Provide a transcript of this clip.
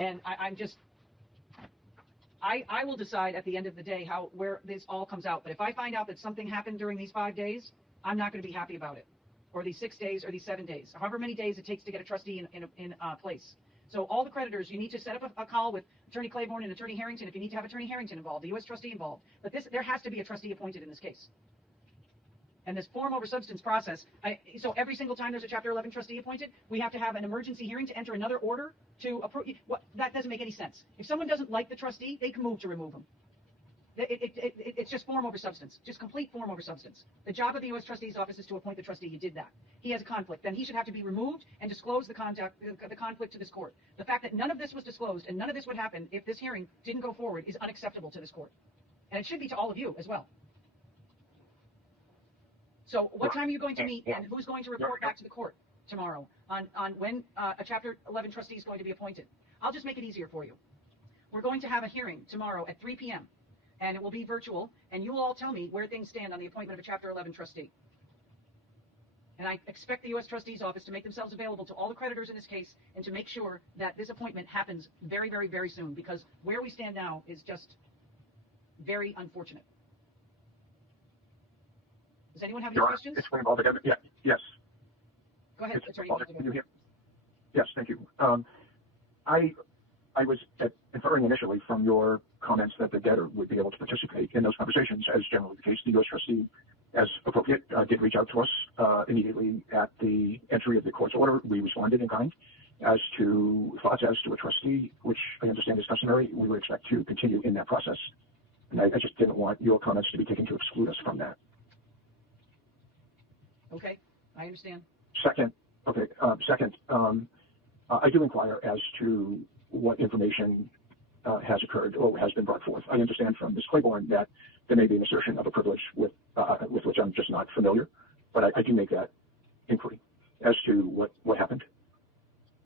And I will decide at the end of the day where this all comes out. But if I find out that something happened during these 5 days, I'm not going to be happy about it, or these 6 days, or these 7 days, however many days it takes to get a trustee in place. So all the creditors, you need to set up a call with Attorney Claiborne and Attorney Harrington if you need to have Attorney Harrington involved, the U.S. trustee involved. But there has to be a trustee appointed in this case. And this form over substance process, so every single time there's a Chapter 11 trustee appointed, we have to have an emergency hearing to enter another order to approve. That doesn't make any sense. If someone doesn't like the trustee, they can move to remove him. It's just form over substance, just complete form over substance. The job of the U.S. trustee's office is to appoint the trustee. You did that. He has a conflict. Then he should have to be removed and disclose the conflict to this court. The fact that none of this was disclosed and none of this would happen if this hearing didn't go forward is unacceptable to this court. And it should be to all of you as well. So what time are you going to meet, and who's going to report back to the court tomorrow on when a Chapter 11 trustee is going to be appointed? I'll just make it easier for you. We're going to have a hearing tomorrow at 3 p.m., and it will be virtual, and you will all tell me where things stand on the appointment of a Chapter 11 trustee. And I expect the U.S. trustee's office to make themselves available to all the creditors in this case and to make sure that this appointment happens very, very, very soon, because where we stand now is just very unfortunate. Does anyone have any questions? It's going altogether. Yeah. Yes. Go ahead, Attorney. Can you hear? Yes, thank you. I was inferring initially from your comments that the debtor would be able to participate in those conversations, as generally the case. The U.S. trustee, as appropriate, did reach out to us immediately at the entry of the court's order. We responded in kind as to thoughts as to a trustee, which I understand is customary. We would expect to continue in that process. And I just didn't want your comments to be taken to exclude us from that. Okay, I understand. Second, I do inquire as to what information has occurred or has been brought forth. I understand from Ms. Claiborne that there may be an assertion of a privilege with which I'm just not familiar, but I do make that inquiry as to what happened.